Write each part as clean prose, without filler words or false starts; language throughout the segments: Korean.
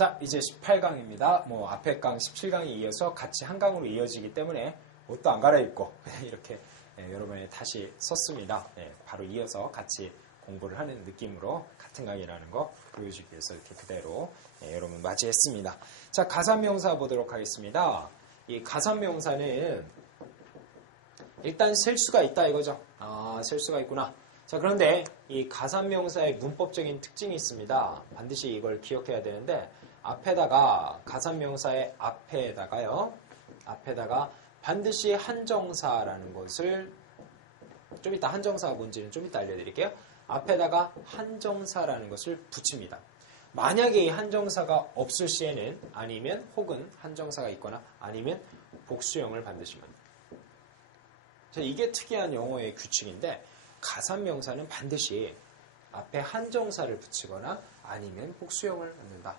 자, 이제 18강입니다. 뭐 앞에 강 17강에 이어서 같이 한 강으로 이어지기 때문에 옷도 안 갈아입고 이렇게 여러분이 다시 썼습니다. 바로 이어서 같이 공부를 하는 느낌으로 같은 강의라는 거 보여주기 위해서 이렇게 그대로 여러분 맞이했습니다. 자, 가산명사 보도록 하겠습니다. 이 가산명사는 일단 셀 수가 있다 이거죠. 아, 셀 수가 있구나. 자, 그런데 이 가산명사의 문법적인 특징이 있습니다. 반드시 이걸 기억해야 되는데 앞에다가 가산명사의 앞에다가 반드시 한정사라는 것을 좀 이따 한정사가 뭔지는 좀 이따 알려드릴게요. 앞에다가 한정사라는 것을 붙입니다. 만약에 이 한정사가 없을 시에는 아니면 혹은 한정사가 있거나 아니면 복수형을 반드시 만듭니다. 자, 이게 특이한 영어의 규칙인데 가산명사는 반드시 앞에 한정사를 붙이거나 아니면 복수형을 넣는다.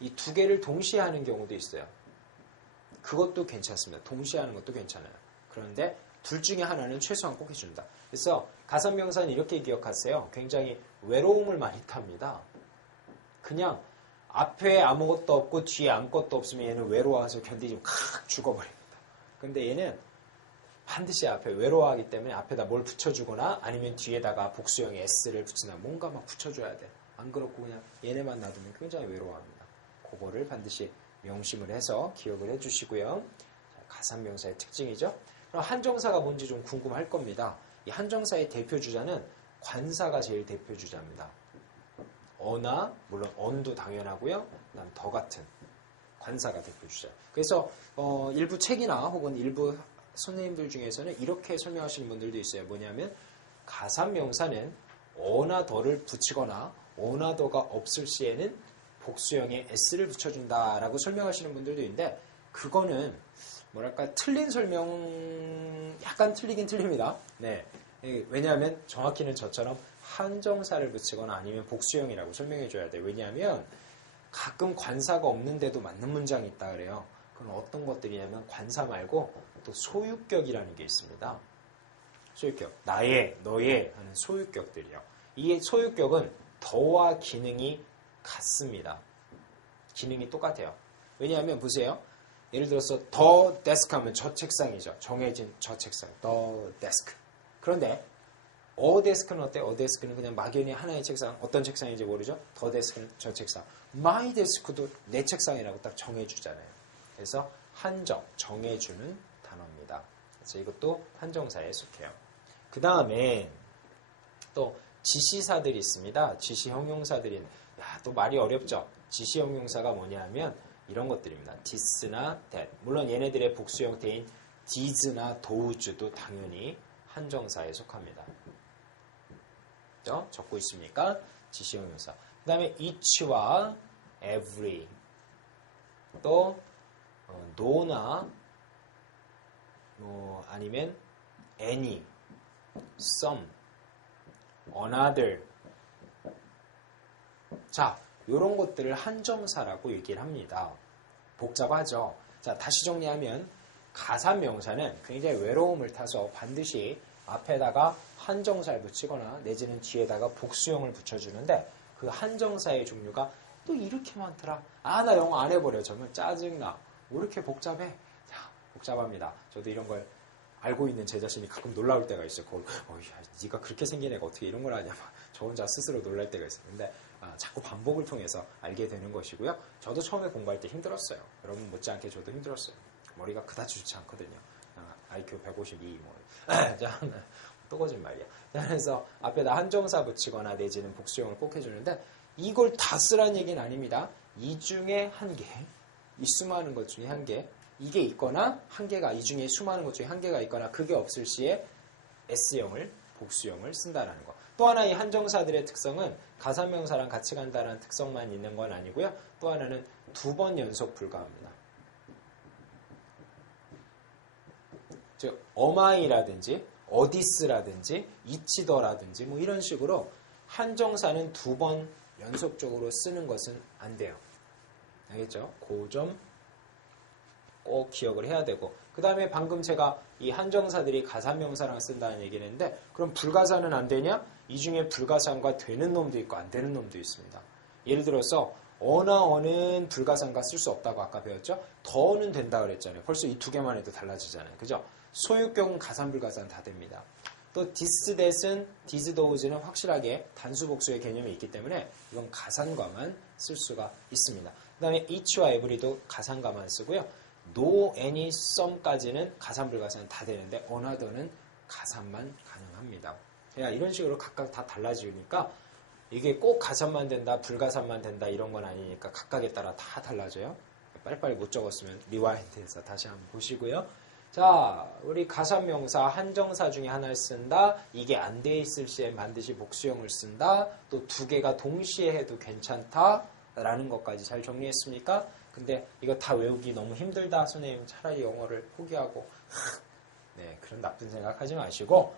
이 두 개를 동시에 하는 경우도 있어요. 그것도 괜찮습니다. 동시에 하는 것도 괜찮아요. 그런데 둘 중에 하나는 최소한 꼭 해준다. 그래서 가산명사는 이렇게 기억하세요. 굉장히 외로움을 많이 탑니다. 그냥 앞에 아무것도 없고 뒤에 아무것도 없으면 얘는 외로워서 견디지 칵 죽어버립니다. 근데 얘는 반드시 앞에 외로워하기 때문에 앞에다 뭘 붙여주거나 아니면 뒤에다가 복수형의 s를 붙이나 뭔가 막 붙여줘야 돼. 안 그렇고 그냥 얘네만 놔두면 굉장히 외로워합니다. 그거를 반드시 명심을 해서 기억을 해주시고요. 가산명사의 특징이죠. 그럼 한정사가 뭔지 좀 궁금할 겁니다. 이 한정사의 대표주자는 관사가 제일 대표주자입니다. 어나 물론 on도 당연하고요. 그다음 더 같은 관사가 대표주자. 그래서 일부 책이나 혹은 일부 선생님들 중에서는 이렇게 설명하시는 분들도 있어요. 뭐냐면 가산명사는 어나 더를 붙이거나 어나 더가 없을 시에는 복수형에 s를 붙여준다라고 설명하시는 분들도 있는데 그거는 뭐랄까 틀린 설명 약간 틀리긴 틀립니다. 네. 왜냐하면 정확히는 저처럼 한정사를 붙이거나 아니면 복수형이라고 설명해 줘야 돼요. 왜냐하면 가끔 관사가 없는데도 맞는 문장이 있다 그래요. 그건 어떤 것들이냐면 관사 말고 또 소유격이라는 게 있습니다. 소유격. 나의, 너의 하는 소유격들이요. 이 소유격은 더와 기능이 같습니다. 기능이 똑같아요. 왜냐하면 보세요. 예를 들어서 더 데스크 하면 저 책상이죠. 정해진 저 책상. 더 데스크. 그런데 데스크는 어때요? 데스크는 그냥 막연히 하나의 책상. 어떤 책상인지 모르죠? 더 데스크는 저 책상. 마이 데스크도 내 책상이라고 딱 정해주잖아요. 그래서 한정, 정해주는 단어입니다. 그래서 이것도 한정사에 속해요. 그 다음에 또 지시사들이 있습니다. 지시형용사들이 또 말이 어렵죠. 지시형용사가 뭐냐면 이런 것들입니다. this나 that. 물론 얘네들의 복수 형태인 these나 those도 당연히 한정사에 속합니다. 그렇죠? 적고 있습니까? 지시형용사. 그 다음에 each와 every. 또 no나 아니면 any, some, another. 자, 이런 것들을 한정사라고 얘기를 합니다. 복잡하죠? 자, 다시 정리하면 가산명사는 굉장히 외로움을 타서 반드시 앞에다가 한정사를 붙이거나 내지는 뒤에다가 복수형을 붙여주는데 그 한정사의 종류가 또 이렇게 많더라. 아, 나 영어 안 해버려. 정말 짜증나. 왜 이렇게 복잡해? 자, 복잡합니다. 저도 이런 걸 알고 있는 제 자신이 가끔 놀라울 때가 있어요. 네가 그렇게 생긴 애가 어떻게 이런 걸 하냐. 저 혼자 스스로 놀랄 때가 있어요. 근데 자꾸 반복을 통해서 알게 되는 것이고요. 저도 처음에 공부할 때 힘들었어요. 여러분 못지않게 저도 힘들었어요. 머리가 그다지 좋지 않거든요. IQ 152 뭐. 자, 또 거짓말이야. 그래서 앞에다 한정사 붙이거나 내지는 복수형을 꼭 해주는데 이걸 다 쓰라는 얘기는 아닙니다. 이 중에 한 개, 이 수많은 것 중에 한 개, 이게 있거나 한 개가 이 중에 수많은 것 중에 한 개가 있거나 그게 없을 시에 S형을 복수형을 쓴다라는 거. 또 하나 이 한정사들의 특성은 가산명사랑 같이 간다는 특성만 있는 건 아니고요. 또 하나는 2번 연속 불가합니다. 즉 어마이라든지 어디스라든지 이치더라든지 뭐 이런 식으로 한정사는 2번 연속적으로 쓰는 것은 안 돼요. 알겠죠? 그 점 꼭 기억을 해야 되고 그 다음에 방금 제가 이 한정사들이 가산명사랑 쓴다는 얘기를 했는데 그럼 불가사는 안 되냐? 이 중에 불가사가 되는 놈도 있고 안 되는 놈도 있습니다. 예를 들어서 어는 불가산과 쓸 수 없다고 아까 배웠죠? 더는 된다 그랬잖아요. 벌써 이 두 개만 해도 달라지잖아요. 그죠? 소유격은 가산, 불가산 다 됩니다. 또 this, that은, these, those는 확실하게 단수, 복수의 개념이 있기 때문에 이건 가산과만 쓸 수가 있습니다. 그 다음에 each와 every도 가산과만 쓰고요. no, any, some까지는 가산, 불가산 다 되는데 another는 가산만 가능합니다. 그러니까 이런 식으로 각각 다 달라지니까 이게 꼭 가산만 된다, 불가산만 된다 이런 건 아니니까 각각에 따라 다 달라져요. 빨리빨리 못 적었으면 리와인드해서 다시 한번 보시고요. 자, 우리 가산명사 한정사 중에 하나를 쓴다. 이게 안 돼 있을 시에 반드시 복수형을 쓴다. 또 두 개가 동시에 해도 괜찮다. 라는 것까지 잘 정리했습니까? 근데 이거 다 외우기 너무 힘들다. 선생님 차라리 영어를 포기하고 네, 그런 나쁜 생각하지 마시고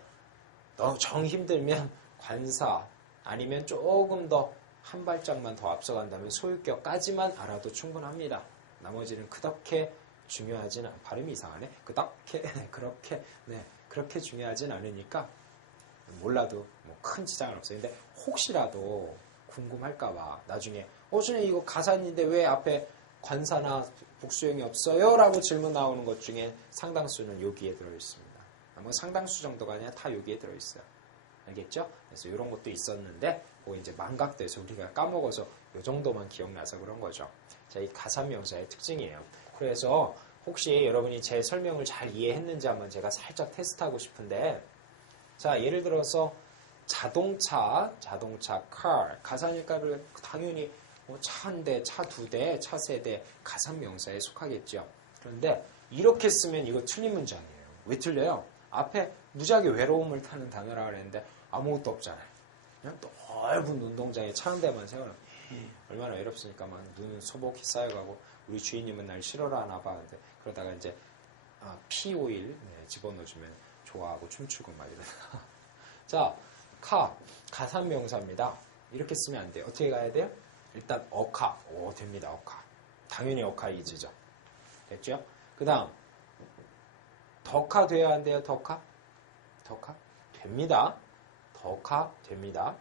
너무 정 힘들면 관사 아니면 조금 더 한 발짝만 더 앞서간다면 소유격까지만 알아도 충분합니다. 나머지는 그렇게 중요하진 발음이 이상하네. 그렇게 중요하진 않으니까 몰라도 뭐 큰 지장은 없어요. 근데 혹시라도 궁금할까봐 나중에 선생님 이거 가산인데 왜 앞에 관사나 복수형이 없어요? 라고 질문 나오는 것 중에 상당수는 여기에 들어있습니다. 뭐 상당수 정도가 아니라 다 여기에 들어있어요. 알겠죠? 그래서 이런 것도 있었는데 뭐 이제 망각돼서 우리가 까먹어서 이 정도만 기억나서 그런 거죠. 자, 이 가산명사의 특징이에요. 그래서 혹시 여러분이 제 설명을 잘 이해했는지 한번 제가 살짝 테스트하고 싶은데 자, 예를 들어서 자동차, car, 가산일까를 당연히 뭐 차 한 대, 차 두 대, 차 세 대 가산명사에 속하겠죠. 그런데 이렇게 쓰면 이거 틀린 문장이에요. 왜 틀려요? 앞에 무지하게 외로움을 타는 단어라 그랬는데 아무것도 없잖아요. 그냥 넓은 운동장에 차 한 대만 세워놓으면 얼마나 외롭습니까? 막 눈은 소복히 쌓여가고 우리 주인님은 날 싫어라 하나 봐. 근데 그러다가 이제 피 오일 집어넣어주면 좋아하고 춤추고 막 이러다. 자, 가산명사입니다. 이렇게 쓰면 안 돼요. 어떻게 가야 돼요? 일단 어카. 오, 됩니다. 어카. 당연히 어카 이즈죠. 됐죠? 그 다음 더카 돼야 한대요. 더카? 됩니다. 더카 됩니다.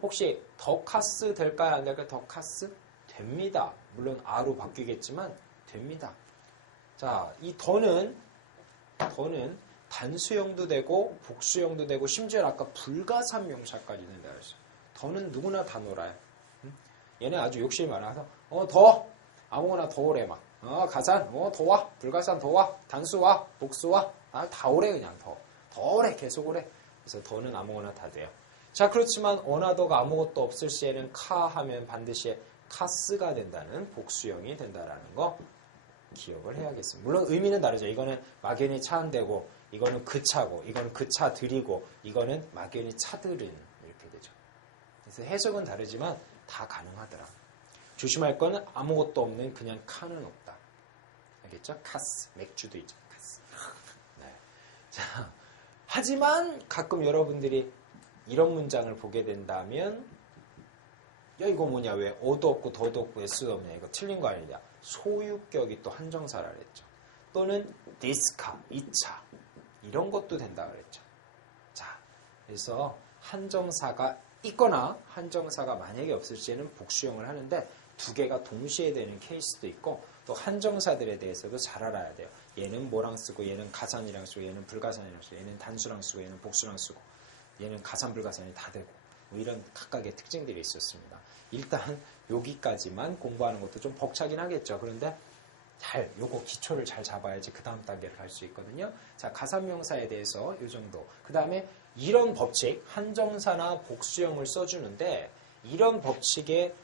혹시 더카스 될까요? 안 될까요? 더카스? 됩니다. 물론 아로 바뀌겠지만 됩니다. 자, 이 더는 단수형도 되고 복수형도 되고 심지어 아까 불가산 명사까지 된다 그랬어요. 더는 누구나 다 놀아요. 얘는 아주 욕심이 많아서 더 아무거나 더 오래 막 가산 더 와 불가산 더 와 단수 와 복수 와 다 오래 그냥 더 오래 계속 오래. 그래서 더는 아무거나 다 돼요. 자, 그렇지만 어나더가 아무것도 없을 시에는 카 하면 반드시 카스가 된다는 복수형이 된다라는 거 기억을 해야겠습니다. 물론 의미는 다르죠. 이거는 막연히 차 한 대고 이거는 그 차고 이거는 그 차들이고 이거는 막연히 차들은 이렇게 되죠. 그래서 해석은 다르지만 다 가능하더라. 조심할 거는 아무것도 없는 그냥 카는 없다. 알겠죠? 카스. 맥주도 있죠. 카스. 네. 자, 하지만 가끔 여러분들이 이런 문장을 보게 된다면 야 이거 뭐냐 왜 어도 없고 더도 없고 s도 없냐 이거 틀린 거 아니냐. 소유격이 또 한정사라 그랬죠. 또는 this car, 이 차 이런 것도 된다 그랬죠. 자, 그래서 한정사가 있거나 한정사가 만약에 없을 시에는 복수형을 하는데 두 개가 동시에 되는 케이스도 있고 또 한정사들에 대해서도 잘 알아야 돼요. 얘는 뭐랑 쓰고 얘는 가산이랑 쓰고 얘는 불가산이랑 쓰고 얘는 단수랑 쓰고 얘는 복수랑 쓰고 얘는 가산 불가산이 다 되고 뭐 이런 각각의 특징들이 있었습니다. 일단 여기까지만 공부하는 것도 좀 벅차긴 하겠죠. 그런데 요거 기초를 잘 잡아야지 그 다음 단계를 갈 수 있거든요. 자, 가산명사에 대해서 이 정도. 그 다음에 이런 법칙, 한정사나 복수형을 써주는데 이런 법칙에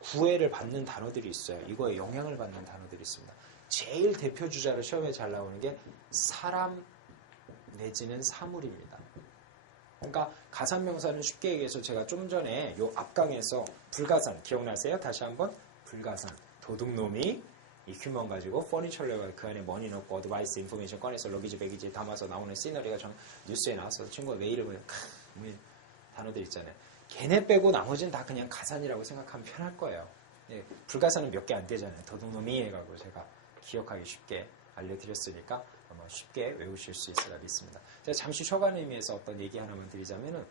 구애를 받는 단어들이 있어요. 이거에 영향을 받는 단어들이 있습니다. 제일 대표 주자로 시험에 잘 나오는 게 사람 내지는 사물입니다. 그러니까 가산명사는 쉽게 얘기해서 제가 좀 전에 요 앞강에서 불가산 기억나세요? 다시 한번 불가산 도둑놈이 이큐먼 가지고 퍼니처를 그 안에 머니 넣고 어드바이스 인포메이션 꺼내서 러기지 배기지 담아서 나오는 시너리가 전 뉴스에 나왔어서 친구가 왜 이름을 단어들 있잖아요. 걔네 빼고 나머지는 다 그냥 가산이라고 생각하면 편할 거예요. 예, 불가산은 몇 개 안 되잖아요. 도둑놈이 해가지고 제가 기억하기 쉽게 알려드렸으니까 아마 쉽게 외우실 수 있으리라 믿습니다. 제가 잠시 초반 의미에서 어떤 얘기 하나만 드리자면은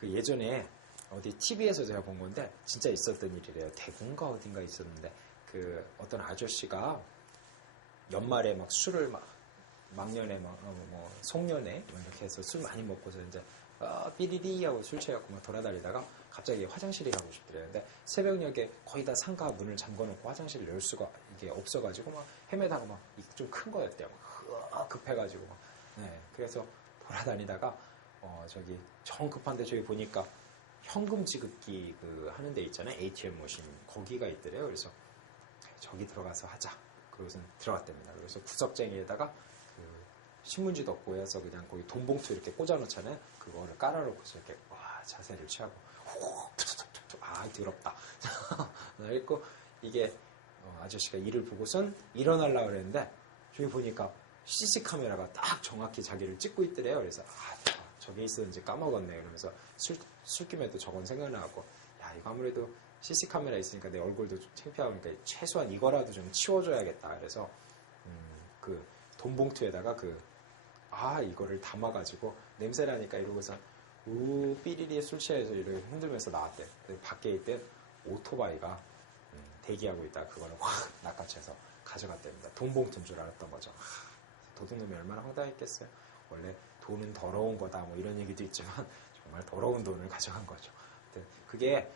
그 예전에 어디 TV에서 제가 본 건데 진짜 있었던 일이래요. 대구인가 어딘가 있었는데 그 어떤 아저씨가 연말에 막 술을 막년에 뭐 송년회 이렇게 해서 술 많이 먹고서 이제 삐리리 하고 술 취해갖고 막 돌아다니다가 갑자기 화장실에 가고 싶더래요. 근데 새벽녘에 거의 다 상가 문을 잠궈놓고 화장실을 열 수가 이게 없어가지고 막 헤매다가 막 좀 큰 거였대요. 막 급해가지고 막. 네, 그래서 돌아다니다가 저기 정 급한데 저기 보니까 현금 지급기 그 하는 데 있잖아요. ATM 머신 거기가 있더래요. 그래서 저기 들어가서 하자. 그러고서 들어갔답니다. 그래서 구석쟁이에다가 그 신문지도 없고 해서 그냥 거기 돈봉투 이렇게 꽂아놓잖아요. 그거를 깔아놓고서 이렇게 자세를 취하고 더럽다. 그리고 이게 아저씨가 이를 보고선 일어나려고 그랬는데 저기 보니까 CC 카메라가 딱 정확히 자기를 찍고 있더래요. 그래서 저게 있었는지 까먹었네. 그러면서 술김에도 저건 생각나고 야 이거 아무래도 CC 카메라 있으니까 내 얼굴도 좀 창피하니까 최소한 이거라도 좀 치워줘야겠다. 그래서 그 돈봉투에다가 이거를 담아가지고 냄새나니까 이러고서 삐리리에 술 취해서 이렇게 흔들면서 나왔대. 밖에 있던 오토바이가 대기하고 있다가 그거를 확 낚아채서 가져갔답니다. 돈봉투인 줄 알았던 거죠. 도둑놈이 얼마나 황당했겠어요. 원래 돈은 더러운 거다 뭐 이런 얘기도 있지만 정말 더러운 돈을 가져간 거죠. 그게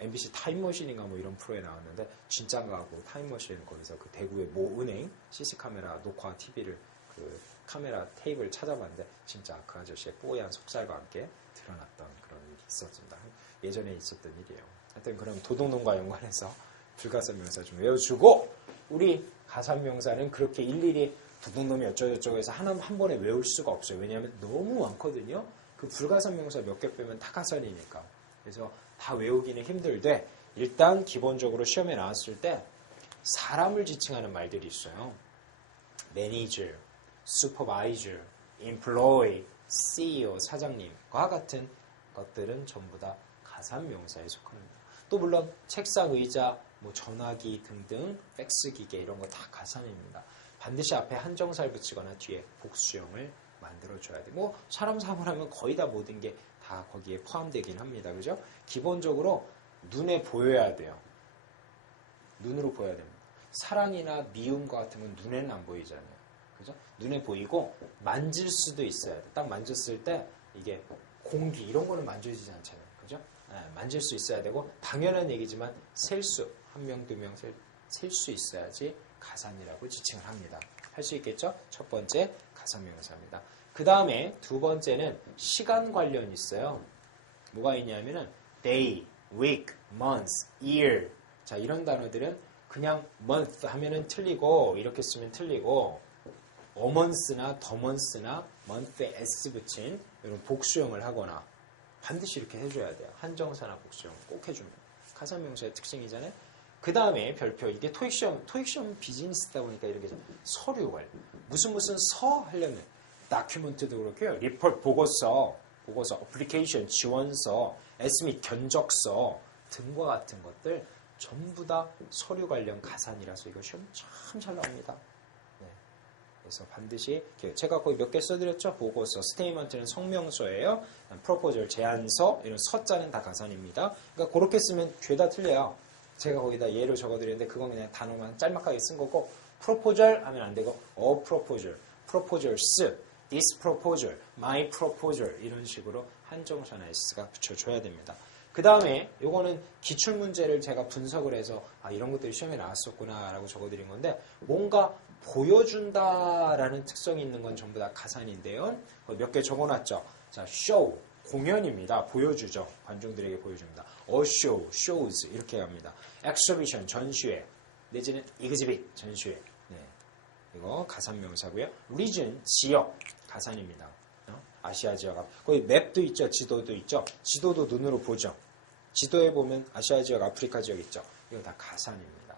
MBC 타임머신인가 뭐 이런 프로에 나왔는데 진짠가 하고 타임머신 거기서 그 대구의 모 은행 CC카메라 녹화 TV를 그 카메라 테이프를 찾아봤는데 진짜 그 아저씨의 뽀얀 속살과 함께 드러났던 그런 일이 있었습니다. 예전에 있었던 일이에요. 하여튼 그럼 도둑놈과 연관해서 불가산명사 좀 외워주고 우리 가산명사는 그렇게 일일이 도둑놈이 어쩌고저쩌고 해서 한 번에 외울 수가 없어요. 왜냐하면 너무 많거든요. 그 불가산명사 몇 개 빼면 다 가산이니까. 그래서 다 외우기는 힘들되 일단 기본적으로 시험에 나왔을 때 사람을 지칭하는 말들이 있어요. 매니저, 슈퍼바이저, employee, CEO, 사장님과 같은 것들은 전부 다 가산명사에 속합니다. 또 물론 책상, 의자, 뭐 전화기 등등 팩스 기계 이런 거 다 가산입니다. 반드시 앞에 한정사를 붙이거나 뒤에 복수형을 만들어줘야 돼. 뭐 사람 사물 하면 거의 다 모든 게 다 거기에 포함되긴 합니다. 그죠? 기본적으로 눈에 보여야 돼요. 눈으로 보여야 됩니다. 사랑이나 미움과 같은 건 눈에는 안 보이잖아요. 그죠? 눈에 보이고 만질 수도 있어야 돼. 딱 만졌을 때 이게 공기 이런 거는 만져지지 않잖아요. 그죠? 만질 수 있어야 되고 당연한 얘기지만 셀 수, 한 명, 두 명 셀 수 있어야지 가산이라고 지칭을 합니다. 할 수 있겠죠? 첫 번째 가산명사입니다. 그 다음에 두 번째는 시간 관련이 있어요. 뭐가 있냐면은 day, week, month, year. 자, 이런 단어들은 그냥 month 하면은 틀리고 이렇게 쓰면 틀리고 a month나 the month나 month에 s 붙인 이런 복수형을 하거나 반드시 이렇게 해줘야 돼요. 한정사나 복수형 꼭 해줍니다. 가산명사의 특징이잖아요. 그 다음에 별표 이게 토익시험 비즈니스다 보니까 이렇게 서류கள் 무슨 서 하려면 다큐멘트도 그렇고요. 리포트 보고서, 어플리케이션, 지원서, 에스밋 견적서 등과 같은 것들 전부 다 서류 관련 가산이라서 이거 시험 참 잘 나옵니다. 네. 그래서 반드시 제가 거의 몇 개 써드렸죠. 보고서, 스테이먼트는 성명서예요. 프로포절, 제안서 이런 서자는 다 가산입니다. 그러니까 그렇게 쓰면 죄다 틀려요. 제가 거기다 예로 적어드렸는데 그건 그냥 단어만 짤막하게 쓴 거고 프로포절 하면 안 되고 프로포절, 프로포절스, this proposal, my proposal 이런 식으로 한정사나 s가 붙여줘야 됩니다. 그 다음에 요거는 기출문제를 제가 분석을 해서 이런 것들이 시험에 나왔었구나 라고 적어드린 건데 뭔가 보여준다라는 특성이 있는 건 전부 다 가산인데요. 몇 개 적어놨죠. 자, show, 공연입니다. 보여주죠. 관중들에게 보여줍니다. A show, shows 이렇게 합니다. exhibition, 전시회 내지는 exhibit, 전시회. 네. 이거 가산명사고요. region, 지역, 가산입니다. 아시아 지역. 거기 맵도 있죠. 지도도 있죠. 지도도 눈으로 보죠. 지도에 보면 아시아 지역, 아프리카 지역 있죠. 이거 다 가산입니다.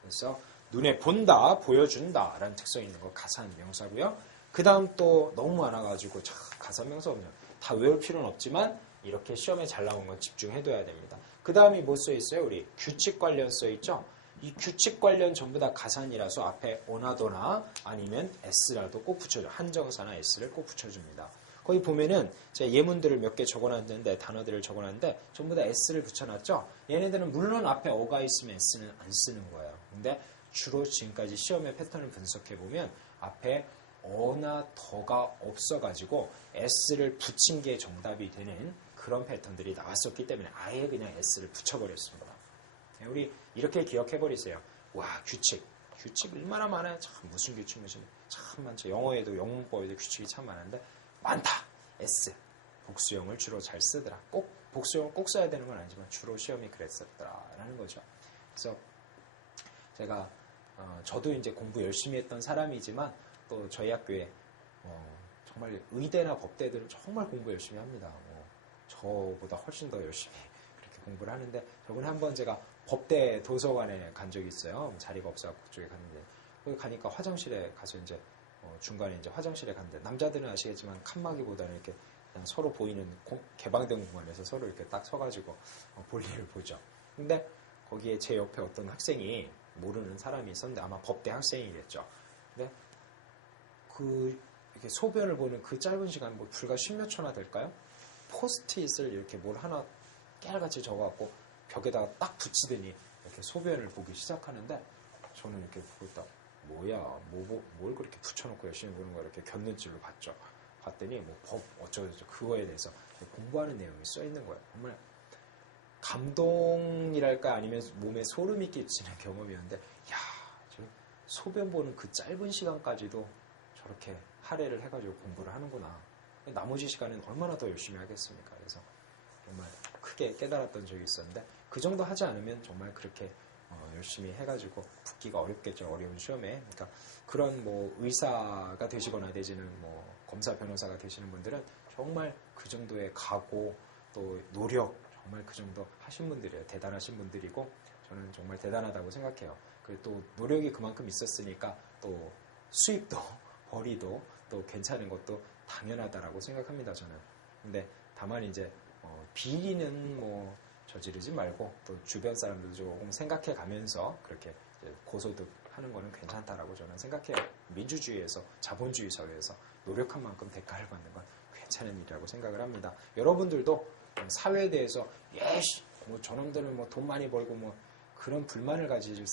그래서 눈에 본다, 보여준다 라는 특성이 있는 거 가산명사고요. 그 다음 또 너무 많아가지고 가산명사 없네요. 다 외울 필요는 없지만 이렇게 시험에 잘 나온 건 집중해둬야 됩니다. 그 다음이 뭐 써있어요? 우리 규칙 관련 써있죠? 이 규칙 관련 전부 다 가산이라서 앞에 오나도나 아니면 s라도 꼭 붙여줘. 한정사나 s를 꼭 붙여줍니다. 거기 보면은 제가 예문들을 몇 개 적어놨는데 단어들을 적어놨는데 전부 다 s를 붙여놨죠. 얘네들은 물론 앞에 어가 있으면 s는 안 쓰는 거예요. 근데 주로 지금까지 시험의 패턴을 분석해 보면 앞에 어나 더가 없어가지고 s를 붙인 게 정답이 되는 그런 패턴들이 나왔었기 때문에 아예 그냥 s를 붙여버렸습니다. 우리 이렇게 기억해버리세요. 와, 규칙 얼마나 많아요. 참 무슨 규칙 참 많죠. 영어에도 영문법에도 규칙이 참 많은데 많다. S 복수형을 주로 잘 쓰더라. 꼭 복수형을 꼭 써야 되는 건 아니지만 주로 시험이 그랬었더라라는 거죠. 그래서 제가 저도 이제 공부 열심히 했던 사람이지만 또 저희 학교에 정말 의대나 법대들은 정말 공부 열심히 합니다. 저보다 훨씬 더 열심히 그렇게 공부를 하는데 저번에 한번 제가 법대 도서관에 간 적이 있어요. 자리가 없어서 그쪽에 갔는데 거기 가니까 화장실에 가서 이제 중간에 이제 화장실에 갔는데 남자들은 아시겠지만 칸막이보다는 이렇게 그냥 서로 보이는 개방된 공간에서 서로 이렇게 딱 서가지고 볼일을 보죠. 근데 거기에 제 옆에 어떤 학생이 모르는 사람이 있었는데 아마 법대 학생이겠죠. 근데 이렇게 소변을 보는 그 짧은 시간 뭐 불과 10몇 초나 될까요? 포스트잇을 이렇게 뭘 하나 깨알같이 적어갖고 벽에다가 딱 붙이더니 이렇게 소변을 보기 시작하는데 저는 이렇게 보고 있다. 뭐야, 뭘 그렇게 붙여놓고 열심히 보는 거야 이렇게 곁눈질로 봤죠. 봤더니 뭐 법 어쩌고저쩌고 그거에 대해서 공부하는 내용이 써 있는 거예요. 정말 감동이랄까 아니면 몸에 소름이 끼치는 경험이었는데 야, 저 소변 보는 그 짧은 시간까지도 저렇게 할애를 해가지고 공부를 하는구나. 나머지 시간은 얼마나 더 열심히 하겠습니까? 그래서 정말 크게 깨달았던 적이 있었는데 그 정도 하지 않으면 정말 그렇게 열심히 해가지고 붙기가 어렵겠죠. 어려운 시험에. 그러니까 그런 뭐 의사가 되시거나 내지는 뭐 검사 변호사가 되시는 분들은 정말 그 정도의 각오 또 노력 정말 그 정도 하신 분들이에요. 대단하신 분들이고 저는 정말 대단하다고 생각해요. 그리고 또 노력이 그만큼 있었으니까 또 수입도 벌이도 또 괜찮은 것도 당연하다라고 생각합니다. 저는. 근데 다만 이제 비리는 뭐 저지르지 말고 또 주변 사람들도 조금 생각해 가면서 그렇게 고소득 하는 거는 괜찮다라고 저는 생각해요. 민주주의에서 자본주의 사회에서 노력한 만큼 대가를 받는 건 괜찮은 일이라고 생각을 합니다. 여러분들도 사회에 대해서 뭐 저놈들은 뭐 돈 많이 벌고 뭐 그런 불만을 가지면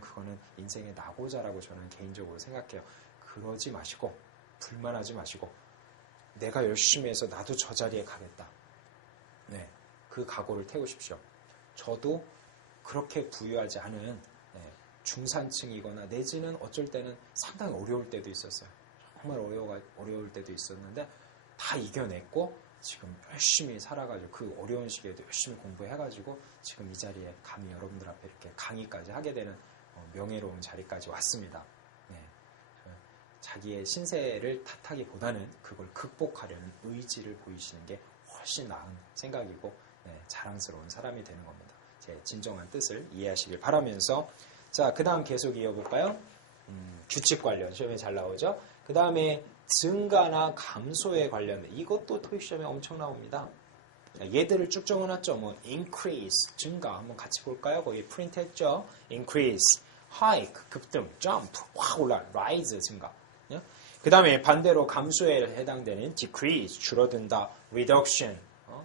그거는 인생의 낙오자라고 저는 개인적으로 생각해요. 그러지 마시고 불만하지 마시고 내가 열심히 해서 나도 저 자리에 가겠다. 네, 그 각오를 태우십시오. 저도 그렇게 부유하지 않은 중산층이거나 내지는 어쩔 때는 상당히 어려울 때도 있었어요. 정말 어려울 때도 있었는데 다 이겨냈고 지금 열심히 살아가지고 그 어려운 시기에도 열심히 공부해가지고 지금 이 자리에 감히 여러분들 앞에 이렇게 강의까지 하게 되는 명예로운 자리까지 왔습니다. 네. 자기의 신세를 탓하기보다는 그걸 극복하려는 의지를 보이시는 게 훨씬 나은 생각이고 자랑스러운 사람이 되는 겁니다. 제 진정한 뜻을 이해하시길 바라면서 자, 그 다음 계속 이어볼까요? 규칙 관련 시험에 잘 나오죠. 그 다음에 증가나 감소에 관련된 이것도 토익 시험에 엄청 나옵니다. 자, 얘들을 쭉 적어놨죠. 뭐 increase 증가 한번 같이 볼까요? 거기 프린트했죠. increase, hike 급등, jump 확 올라, rise 증가. 그 다음에 반대로 감소에 해당되는 decrease 줄어든다, reduction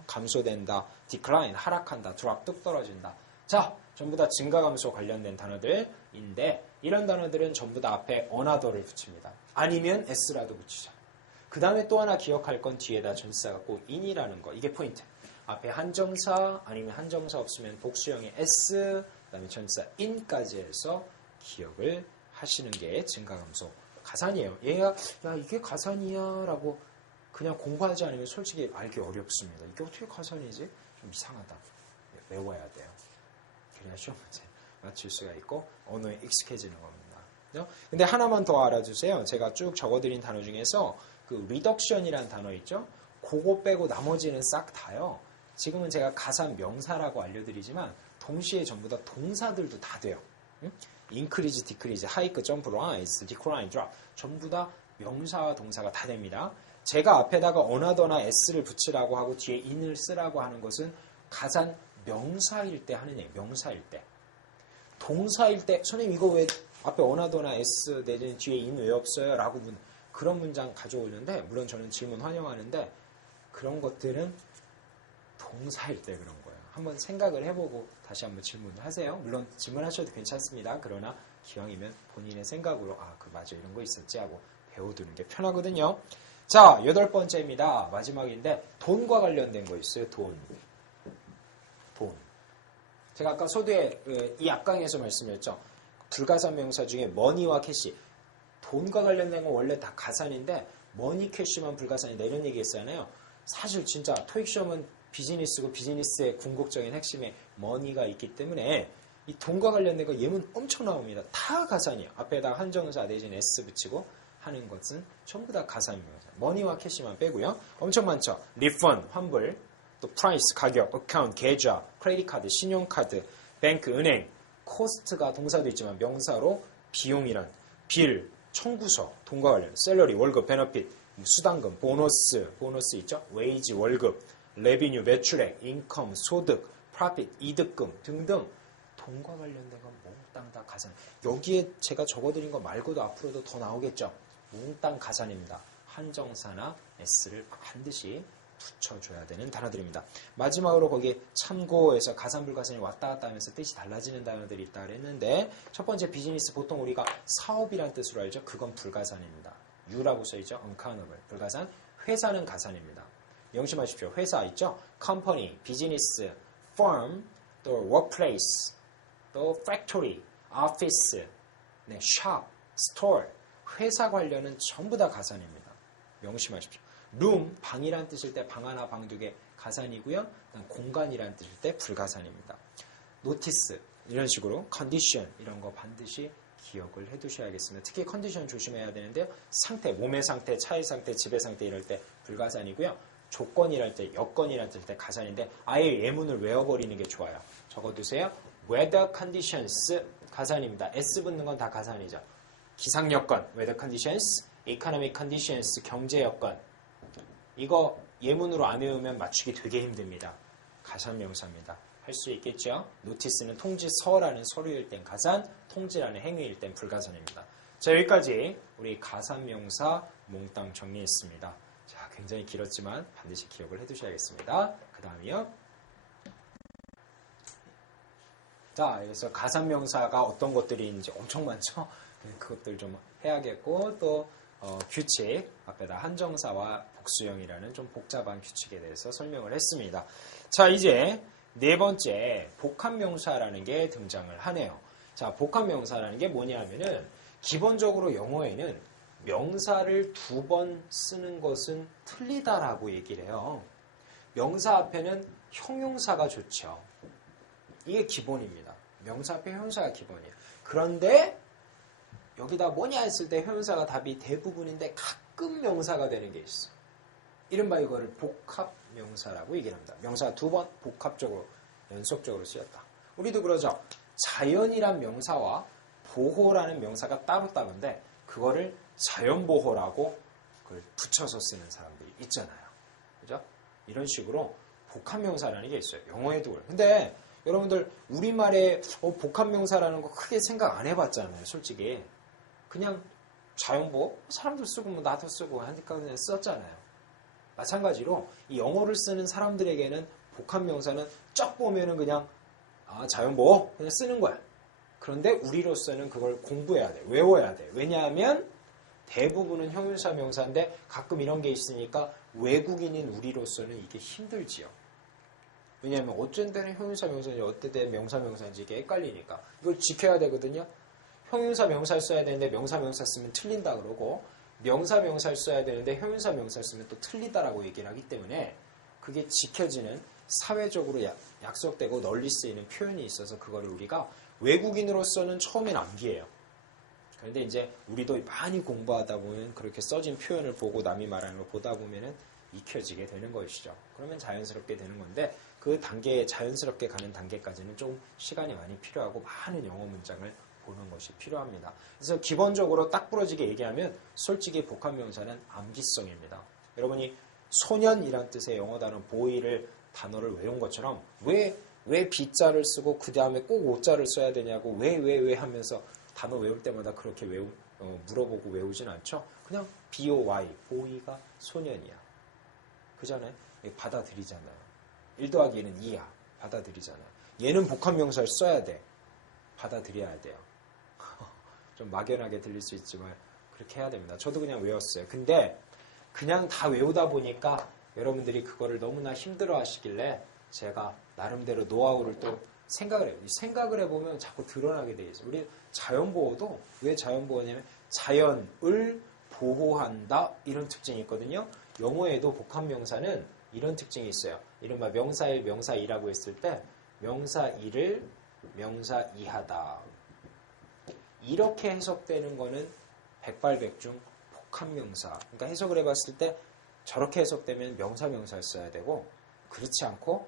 감소된다, decline 하락한다, drop 뚝 떨어진다. 자, 전부 다 증가 감소 관련된 단어들인데 이런 단어들은 전부 다 앞에 another를 붙입니다. 아니면 s라도 붙이죠. 그 다음에 또 하나 기억할 건 뒤에다 전치사가 꼭 in이라는 거. 이게 포인트. 앞에 한정사 아니면 한정사 없으면 복수형의 s 그 다음에 전치사 in까지 해서 기억을 하시는 게 증가 감소. 가산이에요. 얘가 야 이게 가산이야 라고 그냥 공부하지 않으면 솔직히 알기 어렵습니다. 이게 어떻게 가산이지? 좀 이상하다. 외워야 돼요. 그래야 시험 문제 맞출 수가 있고 언어에 익숙해지는 겁니다. 근데 하나만 더 알아주세요. 제가 쭉 적어드린 단어 중에서 그 reduction이라는 단어 있죠? 그거 빼고 나머지는 싹 다요. 지금은 제가 가산 명사라고 알려드리지만 동시에 전부 다 동사들도 다 돼요. increase, decrease, hike, jump, rise, decline, drop 전부 다 명사와 동사가 다 됩니다. 제가 앞에다가 another나 s를 붙이라고 하고 뒤에 in을 쓰라고 하는 것은 가산 명사일 때 하는 얘기, 명사일 때. 동사일 때 선생님 이거 왜 앞에 another나 s 내지는 뒤에 in 왜 없어요? 라고 묻는 그런 문장 가져오는데 물론 저는 질문 환영하는데 그런 것들은 동사일 때 그런 거예요. 한번 생각을 해보고 다시 한번 질문을 하세요. 물론 질문하셔도 괜찮습니다. 그러나 기왕이면 본인의 생각으로 맞아 이런 거 있었지 하고 배워두는 게 편하거든요. 자, 8번째입니다. 마지막인데 돈과 관련된 거 있어요. 돈. 제가 아까 소두에 이 앞강에서 말씀드렸죠. 불가산 명사 중에 머니와 캐시. 돈과 관련된 건 원래 다 가산인데 머니 캐시만 불가산이다 이런 얘기했잖아요. 사실 진짜 토익 시험은 비즈니스고 비즈니스의 궁극적인 핵심에 머니가 있기 때문에 이 돈과 관련된 거 예문 엄청 나옵니다. 다 가산이에요. 앞에다 한정사 대신 S 붙이고 하는 것은 전부 다 가산입니다. 머니와 캐시만 빼고요. 엄청 많죠. 리펀, 환불, 또 프라이스, 가격, 어카운트, 계좌, 크레딧 카드, 신용카드, 뱅크, 은행, 코스트가 동사도 있지만 명사로 비용이란 빌, 청구서, 돈과 관련, 셀러리, 월급, 베너핏, 수당금, 보너스 있죠? 웨이지, 월급, 레비뉴, 매출액, 인컴, 소득, 프로핏, 이득금 등등 돈과 관련된 건 몽땅 다 가산. 여기에 제가 적어드린 거 말고도 앞으로도 더 나오겠죠? 몽땅 가산입니다. 한정사나 S를 반드시 붙여줘야 되는 단어들입니다. 마지막으로 거기에 참고해서 가산 불가산이 왔다 갔다 하면서 뜻이 달라지는 단어들이 있다 그랬는데 첫 번째 비즈니스 보통 우리가 사업이란 뜻으로 알죠. 그건 불가산입니다. U라고 써있죠. uncountable. 불가산. 회사는 가산입니다. 명심하십시오. 회사 있죠. company, 비즈니스, firm, 또 workplace, 또 factory, office, shop, store. 회사 관련은 전부 다 가산입니다. 명심하십시오. room, 방이란 뜻일 때 방 하나, 방 두 개 가산이고요. 공간이란 뜻일 때 불가산입니다. notice, 이런 식으로 condition, 이런 거 반드시 기억을 해두셔야겠습니다. 특히 컨디션 조심해야 되는데요. 상태, 몸의 상태, 차의 상태, 집의 상태 이럴 때 불가산이고요. 조건이랄 때, 여건이랄 때 가산인데 아예 예문을 외워버리는 게 좋아요. 적어두세요. weather conditions 가산입니다. S 붙는 건 다 가산이죠. 기상여건, weather conditions, economic conditions, 경제여건. 이거 예문으로 안 외우면 맞추기 되게 힘듭니다. 가산명사입니다. 할 수 있겠죠? 노티스는 통지서라는 서류일 땐 가산, 통지라는 행위일 땐 불가산입니다. 자, 여기까지 우리 가산명사 몽땅 정리했습니다. 자, 굉장히 길었지만 반드시 기억을 해두셔야겠습니다. 그 다음이요. 자, 그래서 가산명사가 어떤 것들이 있는지 엄청 많죠? 그것들 좀 해야겠고 또 규칙, 앞에다 한정사와 복수형이라는 좀 복잡한 규칙에 대해서 설명을 했습니다. 자, 이제 네 번째 복합명사라는 게 등장을 하네요. 자, 복합명사라는 게 뭐냐 하면은 기본적으로 영어에는 명사를 두 번 쓰는 것은 틀리다라고 얘기를 해요. 명사 앞에는 형용사가 좋죠. 이게 기본입니다. 명사 앞에 형용사가 기본이에요. 그런데 여기다 뭐냐 했을 때 형용사가 답이 대부분인데 가끔 명사가 되는 게 있어요. 이른바 이거를 복합명사라고 얘기를 합니다. 명사가 두 번 복합적으로 연속적으로 쓰였다. 우리도 그러죠. 자연이란 명사와 보호라는 명사가 따로따로인데 그거를 자연보호라고 그걸 붙여서 쓰는 사람들이 있잖아요. 그죠? 이런 식으로 복합명사라는 게 있어요. 영어에도 그래요. 근데 여러분들 우리말에 복합명사라는 거 크게 생각 안 해봤잖아요. 솔직히. 그냥 자연보호? 사람들 쓰고 뭐 나도 쓰고 하니까 그냥 썼잖아요. 마찬가지로 이 영어를 쓰는 사람들에게는 복합명사는 쫙 보면은 그냥 자연보호? 그냥 쓰는 거야. 그런데 우리로서는 그걸 공부해야 돼. 외워야 돼. 왜냐하면 대부분은 형용사 명사인데 가끔 이런 게 있으니까 외국인인 우리로서는 이게 힘들지요. 왜냐하면 어쩐 때는 형용사 명사인지 어떤 때는 명사 명사인지 이게 헷갈리니까 이걸 지켜야 되거든요. 형용사 명사를 써야 되는데 명사 명사 쓰면 틀린다 그러고 명사 명사를 써야 되는데 형용사 명사를 쓰면 또 틀리다라고 얘기를 하기 때문에 그게 지켜지는 사회적으로 약속되고 널리 쓰이는 표현이 있어서 그거를 우리가 외국인으로서는 처음엔 암기해요. 그런데 이제 우리도 많이 공부하다 보면 그렇게 써진 표현을 보고 남이 말하는 걸 보다 보면은 익혀지게 되는 것이죠. 그러면 자연스럽게 되는 건데 그 단계에 자연스럽게 가는 단계까지는 좀 시간이 많이 필요하고 많은 영어 문장을 보는 것이 필요합니다. 그래서 기본적으로 딱 부러지게 얘기하면 솔직히 복합명사는 암기성입니다. 여러분이 소년이란 뜻의 영어 단어 보이를 단어를 외운 것처럼 왜 B자를 쓰고 그 다음에 꼭 O자를 써야 되냐고 왜 하면서 단어 외울 때마다 그렇게 물어보고 외우진 않죠. 그냥 BOY, 보이가 소년이야. 그잖아요. 받아들이잖아요. 1 더하기 1은 2야. 받아들이잖아요. 얘는 복합명사를 써야 돼. 받아들여야 돼요. 좀 막연하게 들릴 수 있지만 그렇게 해야 됩니다. 저도 그냥 외웠어요. 근데 그냥 다 외우다 보니까 여러분들이 그거를 너무나 힘들어 하시길래 제가 나름대로 노하우를 또 생각을 해요. 생각을 해보면 자꾸 드러나게 돼 있어요. 우리 자연보호도 왜 자연보호냐면 자연을 보호한다 이런 특징이 있거든요. 영어에도 복합명사는 이런 특징이 있어요. 이른바 명사일, 명사이라고 했을 때 명사이를 명사이하다. 이렇게 해석되는 거는 백발백중 복합명사. 그러니까 해석을 해봤을 때 저렇게 해석되면 명사, 명사를 써야 되고 그렇지 않고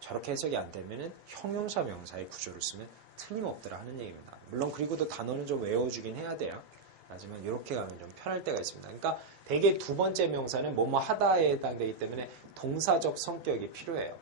저렇게 해석이 안 되면 형용사, 명사의 구조를 쓰면 틀림없더라 하는 얘기입니다. 물론 그리고도 단어는 좀 외워주긴 해야 돼요. 하지만 이렇게 가면 좀 편할 때가 있습니다. 그러니까 대개 두 번째 명사는 뭐뭐 하다에 해당되기 때문에 동사적 성격이 필요해요.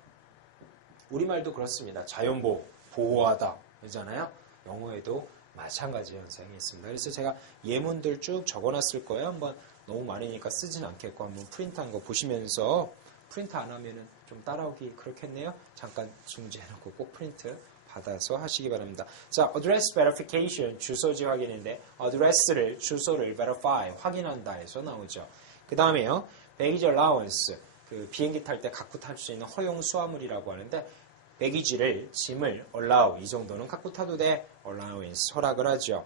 우리말도 그렇습니다. 자연보호, 보호하다 그러잖아요. 영어에도 마찬가지 현상이 있습니다. 그래서 제가 예문들 쭉 적어놨을 거예요. 한번 너무 많으니까 쓰진 않겠고 한번 프린트한 거 보시면서 프린트 안 하면은 좀 따라오기 그렇겠네요. 잠깐 중지해놓고 꼭 프린트 받아서 하시기 바랍니다. 자, address verification 주소지 확인인데 address를 주소를 verify 확인한다 해서 나오죠. 그 다음에요. baggage allowance 그 비행기 탈 때 갖고 탈 수 있는 허용 수화물이라고 하는데 배기지를 짐을 allow 이 정도는 갖고 타도 돼 allowance 허락을 하죠.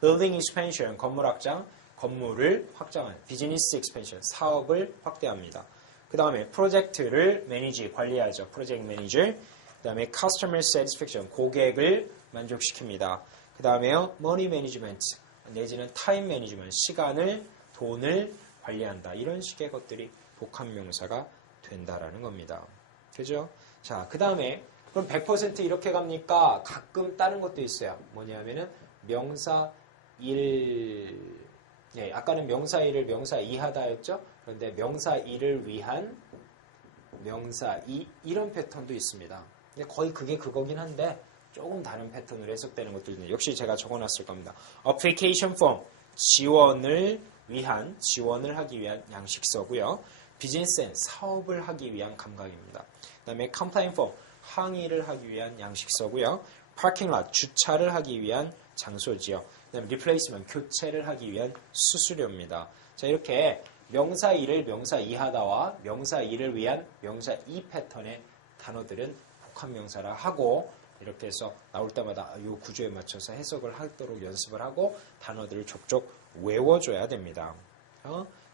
building expansion 건물 확장 건물을 확장한 business expansion 사업을 확대합니다. 그 다음에 프로젝트를 manage 관리하죠. 프로젝트 매니저 그 다음에 customer satisfaction 고객을 만족시킵니다. 그 다음에요 money management 내지는 time management 시간을 돈을 관리한다. 이런 식의 것들이 복합명사가 된다라는 겁니다. 그죠? 자, 그 다음에 그럼 100% 이렇게 갑니까? 가끔 다른 것도 있어요. 뭐냐면은 명사 1 예, 아까는 명사 1을 명사 2하다였죠? 그런데 명사 1을 위한 명사 2 이런 패턴도 있습니다. 근데 거의 그게 그거긴 한데 조금 다른 패턴으로 해석되는 것도 있는데 역시 제가 적어놨을 겁니다. application form 지원을 하기 위한 양식서고요. 비즈니스 앤 사업을 하기 위한 감각입니다. 그 다음에 complaint form 항의를 하기 위한 양식서고요. parking lot 주차를 하기 위한 장소지요. 그 다음에 replacement 교체를 하기 위한 수수료입니다. 자, 이렇게 명사 1을 명사 2하다와 명사 1을 위한 명사 2 패턴의 단어들은 복합명사라 하고 이렇게 해서 나올 때마다 이 구조에 맞춰서 해석을 하도록 연습을 하고 단어들을 족족 외워줘야 됩니다.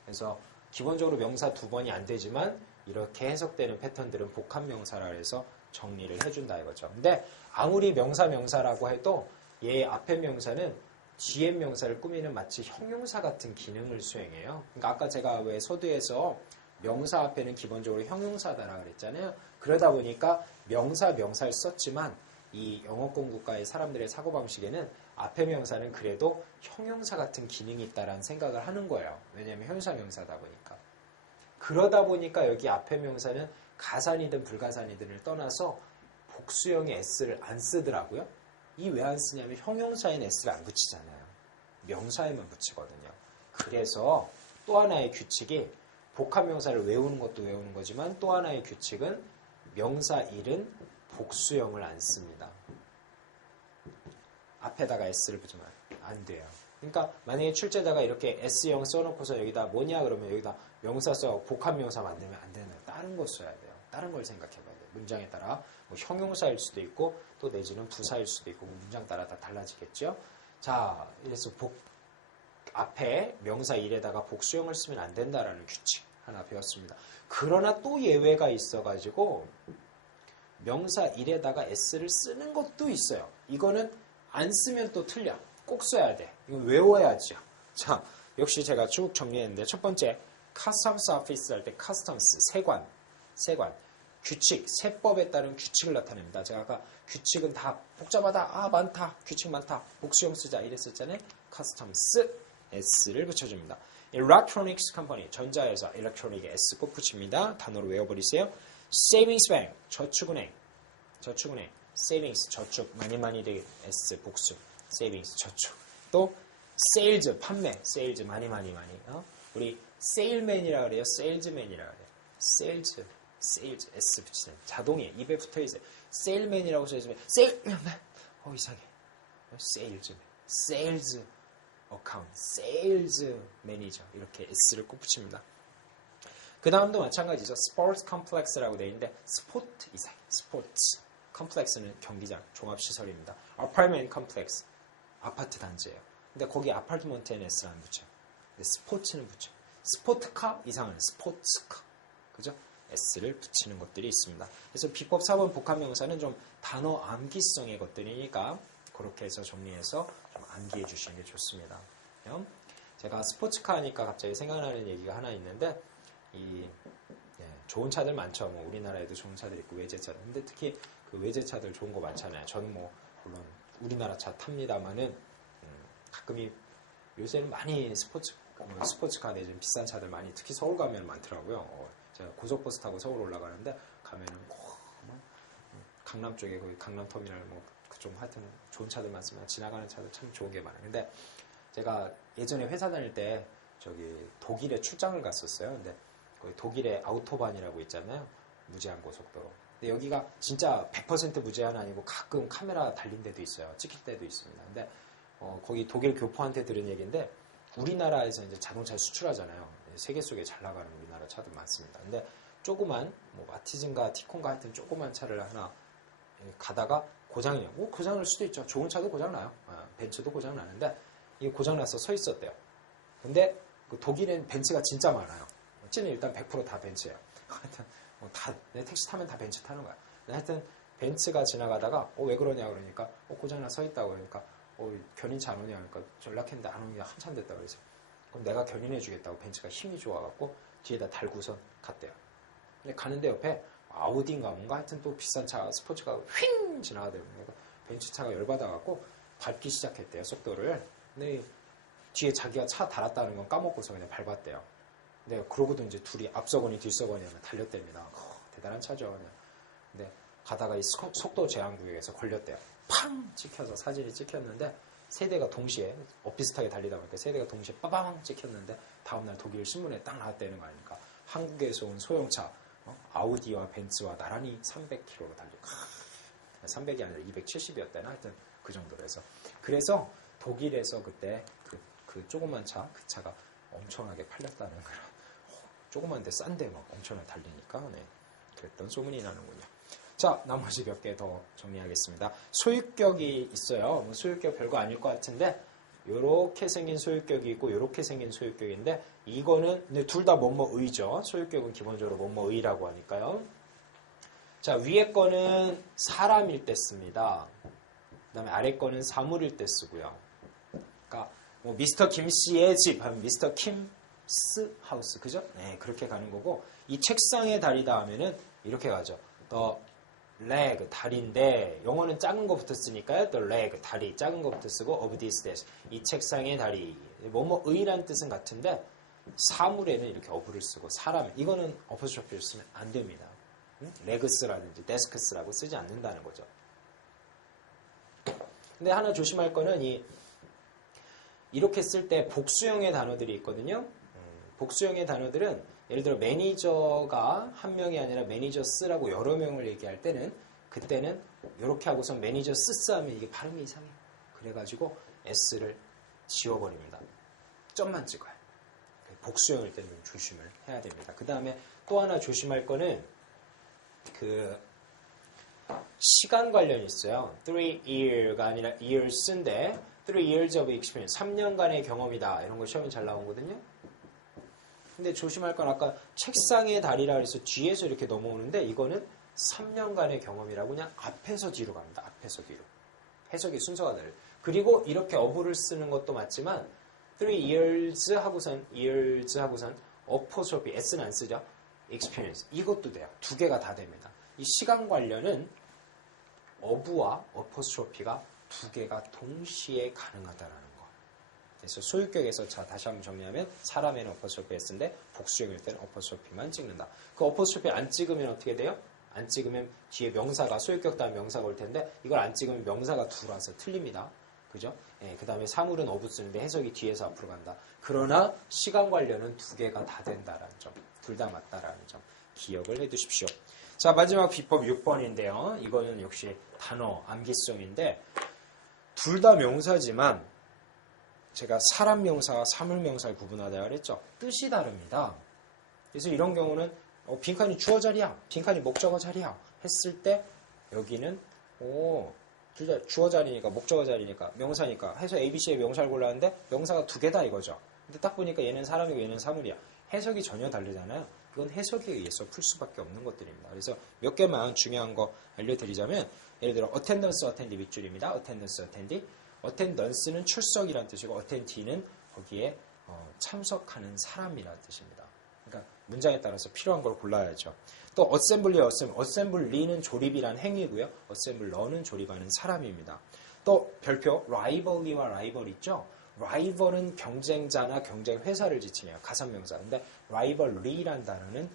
그래서 기본적으로 명사 2번이 안 되지만 이렇게 해석되는 패턴들은 복합명사라 해서 정리를 해준다 이거죠. 근데 아무리 명사라고 해도 얘 앞에 명사는 뒤에 명사를 꾸미는 마치 형용사 같은 기능을 수행해요. 그러니까 아까 제가 왜 서두에서 명사 앞에는 기본적으로 형용사다라고 그랬잖아요. 그러다 보니까 명사를 썼지만 이 영어권국가의 사람들의 사고방식에는 앞에 명사는 그래도 형용사 같은 기능이 있다라는 생각을 하는 거예요. 왜냐하면 형용사 명사다 보니까. 그러다 보니까 여기 앞에 명사는 가산이든 불가산이든을 떠나서 복수형의 s를 안 쓰더라고요. 이 왜 안 쓰냐면 형용사에는 s를 안 붙이잖아요. 명사에만 붙이거든요. 그래서 또 하나의 규칙이 복합명사를 외우는 것도 외우는 거지만 또 하나의 규칙은 명사 1은 복수형을 안 씁니다. 앞에다가 s를 붙이면 안 돼요. 그러니까 만약에 출제자가 이렇게 S형 써놓고서 여기다 뭐냐 그러면 여기다 명사 써 복합명사 만들면 안 되는 거예요. 다른 거 써야 돼요. 다른 걸 생각해봐야 돼요. 문장에 따라 뭐 형용사일 수도 있고 또 내지는 부사일 수도 있고 문장 따라 다 달라지겠죠. 자, 그래서 앞에 명사 1에다가 복수형을 쓰면 안 된다라는 규칙 하나 배웠습니다. 그러나 또 예외가 있어가지고 명사 1에다가 s를 쓰는 것도 있어요. 이거는 안 쓰면 또 틀려. 꼭 써야 돼. 이거 외워야죠. 자, 역시 제가 쭉 정리했는데 첫 번째 customs office 할 때 customs 세관 규칙 세법에 따른 규칙을 나타냅니다. 제가 아까 규칙은 다 복잡하다 많다 규칙 많다 복수형 쓰자 이랬었잖아요. customs s를 붙여줍니다. electronics company 전자회사 electronic에 s 꼭 붙입니다. 단어로 외워버리세요. savings bank 저축은행 savings 저축 많이 되게 s 복수 savings 저축 또 sales, 판매, sales, 많이. 우리 세일맨이라 그래요? 세일즈맨이라 그래요? sales, S 붙이는 자동이에요. 입에 붙어 있어요. 세일맨이라고 써있으면 세일맨. 이상해. 세일즈맨, 세일즈 어카운트, 세일즈 매니저 이렇게 S를 꼭 붙입니다. 그 다음도 마찬가지죠. 스포츠 컴플렉스라고 되어 있는데 스포츠 이상, 스포츠 컴플렉스는 경기장, 종합시설입니다. 아파트먼트 컴플렉스, 아파트 단지예요. 근데 거기 아파트먼트에는 S를 안 붙여요. 근데 스포츠는 붙여요. 스포츠카 이상은 스포츠카, 그죠? S를 붙이는 것들이 있습니다. 그래서 비법 4번 복합명사는 좀 단어 암기성의 것들이니까 그렇게 해서 정리해서 좀 암기해 주시는 게 좋습니다. 제가 스포츠카 하니까 갑자기 생각나는 얘기가 하나 있는데 좋은 차들 많죠. 뭐 우리나라에도 좋은 차들 있고 외제차들. 근데 특히 그 외제차들 좋은 거 많잖아요. 저는 뭐 물론 우리나라 차 탑니다만은 가끔이 요새는 많이 스포츠카 내지는 비싼 차들 많이 특히 서울 가면 많더라고요. 제가 고속버스 타고 서울 올라가는데 가면은 강남 쪽에 거기 강남터미널 뭐 그쪽 하여튼 좋은 차들 많습니다. 지나가는 차들 참 좋은 게 많아요. 근데 제가 예전에 회사 다닐 때 저기 독일에 출장을 갔었어요. 근데 거기 독일의 아우토반이라고 있잖아요. 무제한 고속도로. 근데 여기가 진짜 100% 무제한 아니고 가끔 카메라 달린 데도 있어요. 찍힐 때도 있습니다. 근데 거기 독일 교포한테 들은 얘기인데 우리나라에서 이제 자동차 수출하잖아요. 세계 속에 잘 나가는 우리나라 차들 많습니다. 근데 조그만 뭐 마티즈인가 티콘가 하여튼 조그만 차를 하나 가다가 고장이에요. 뭐 고장날 수도 있죠. 좋은 차도 고장나요. 벤츠도 고장나는데 이게 고장나서 서 있었대요. 근데 그 독일엔 벤츠가 진짜 많아요. 찌는 일단 100% 다 벤츠예요. 하여튼 내 택시 타면 다 벤츠 타는 거야. 하여튼 벤츠가 지나가다가 왜 그러냐 그러니까 고장나 서 있다고 그러니까 견인차 안 오냐 그러니까 연락했는데 안 오냐 한참 됐다고 그래서 그럼 내가 견인해 주겠다고 벤츠가 힘이 좋아갖고 뒤에다 달고선 갔대요. 근데 가는데 옆에 아우디인가 뭔가 하여튼 또 비싼 차 스포츠가 휙 지나가더라고요. 그러니까 벤츠 차가 열받아갖고 밟기 시작했대요. 속도를. 근데 뒤에 자기가 차 달았다는 건 까먹고서 그냥 밟았대요. 근데 그러고도 이제 둘이 앞서거니 뒤서거니 하면 달렸답니다. 대단한 차죠. 그냥. 근데 가다가 이 속도 제한 구역에서 걸렸대요. 팡 찍혀서 사진이 찍혔는데 세 대가 동시에 비슷하게 달리다 보니까 세 대가 동시에 빠방 찍혔는데 다음날 독일 신문에 딱 나왔다는 거 아닙니까? 한국에서 온 소형차 아우디와 벤츠와 나란히 300km로 달리고 300이 아니라 270이었다나 하여튼 그 정도로 해서 그래서 독일에서 그때 그 조그만 차 그 차가 엄청나게 팔렸다는 그런 조그만데 싼데 막 엄청나게 달리니까 그랬던 소문이 나는군요. 자, 나머지 몇 개 더 정리하겠습니다. 소유격이 있어요. 소유격 별거 아닐 것 같은데 요렇게 생긴 소유격이 있고 요렇게 생긴 소유격인데 이거는 둘 다 뭐뭐의죠. 소유격은 기본적으로 뭐뭐의라고 하니까요. 자, 위에 거는 사람일 때 씁니다. 그 다음에 아래 거는 사물일 때 쓰고요. 그러니까 뭐 미스터 김씨의 집 하면 미스터 킴스 하우스 그죠? 네, 그렇게 가는 거고 이 책상에 다리다 하면은 이렇게 가죠. The leg 다리인데 영어는 작은 거부터 쓰니까요. The leg 다리 작은 거부터 쓰고 of this desk 이 책상의 다리 뭐뭐의란 뜻은 같은데 사물에는 이렇게 of를 쓰고 사람 이거는 어퍼스트로피를 쓰면 안 됩니다. 레그스라든지 데스크스라고 쓰지 않는다는 거죠. 근데 하나 조심할 거는 이렇게 쓸 때 복수형의 단어들이 있거든요. 복수형의 단어들은 예를 들어 매니저가 한 명이 아니라 매니저스라고 여러 명을 얘기할 때는 그때는 이렇게 하고서 매니저스스 하면 이게 발음이 이상해. 그래가지고 S를 지워버립니다. 점만 찍어요. 복수형일 때는 조심을 해야 됩니다. 그 다음에 또 하나 조심할 거는 그 시간 관련이 있어요. 3year가 아니라 years인데 3 years of experience 3년간의 경험이다. 이런 거 시험에 잘 나오거든요. 근데 조심할 건 아까 책상의 다리라 그래서 뒤에서 이렇게 넘어오는데 이거는 3년간의 경험이라고 그냥 앞에서 뒤로 갑니다. 앞에서 뒤로. 해석의 순서가 다르요. 그리고 이렇게 어부를 쓰는 것도 맞지만 3 years 하고선 apostrophe S는 안 쓰죠. experience 이것도 돼요. 두 개가 다 됩니다. 이 시간 관련은 어부와 apostrophe가 두 개가 동시에 가능하다라는 거. 그래서 소유격에서 자 다시 한번 정리하면 사람에는 apostrophe S인데 복수형일 때는 apostrophe만 찍는다. 그 apostrophe 안 찍으면 어떻게 돼요? 안 찍으면 뒤에 명사가 소유격 다음 명사가 올 텐데 이걸 안 찍으면 명사가 들어와서 틀립니다. 그죠? 예, 그 다음에 사물은 어부 쓰는데 해석이 뒤에서 앞으로 간다. 그러나 시간 관련은 두 개가 다 된다라는 점. 둘 다 맞다라는 점. 기억을 해 두십시오. 자, 마지막 비법 6번인데요. 이거는 역시 단어 암기성인데 둘 다 명사지만 제가 사람 명사와 사물 명사를 구분하다 그랬죠. 뜻이 다릅니다. 그래서 이런 경우는 빈칸이 주어 자리야, 빈칸이 목적어 자리야 했을 때 여기는 둘 다 주어 자리니까 목적어 자리니까 명사니까 해서 ABC의 명사를 골랐는데 명사가 두 개다 이거죠. 근데 딱 보니까 얘는 사람이고 얘는 사물이야. 해석이 전혀 다르잖아요. 이건 해석에 의해서 풀 수밖에 없는 것들입니다. 그래서 몇 개만 중요한 거 알려드리자면 예를 들어 attendance, attend 밑줄입니다. attendance, attend. attendance는 출석이란 뜻이고 attendee는 거기에 참석하는 사람이라는 뜻입니다. 그러니까 문장에 따라서 필요한 걸 골라야죠. 또 assembly는 조립이란 행위고요. assembler는 조립하는 사람입니다. 또 별표 rivalry와 rival 있죠. rival은 경쟁자나 경쟁 회사를 지칭해요. 가산명사. 근데 rivalry란 단어는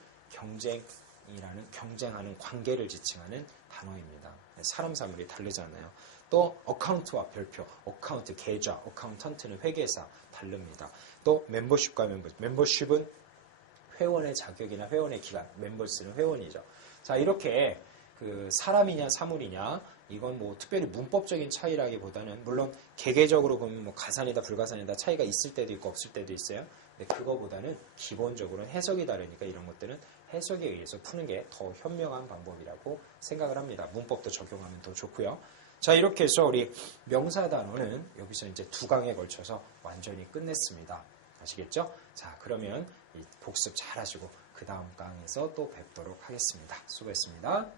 경쟁하는 관계를 지칭하는 단어입니다. 사람 사물이 다르잖아요. 또 account와 별표, account 계좌, accountant는 회계사 다릅니다. 또 membership과 membership은 회원의 자격이나 회원의 기간, members는 회원이죠. 자, 이렇게 그 사람이냐 사물이냐 이건 뭐 특별히 문법적인 차이라기보다는 물론 개개적으로 보면 뭐 가산이다 불가산이다 차이가 있을 때도 있고 없을 때도 있어요. 근데 그거보다는 기본적으로는 해석이 다르니까 이런 것들은 해석에 의해서 푸는 게 더 현명한 방법이라고 생각을 합니다. 문법도 적용하면 더 좋고요. 자, 이렇게 해서 우리 명사 단어는 여기서 이제 2강에 걸쳐서 완전히 끝냈습니다. 아시겠죠? 자, 그러면 이 복습 잘 하시고 그 다음 강에서 또 뵙도록 하겠습니다. 수고했습니다.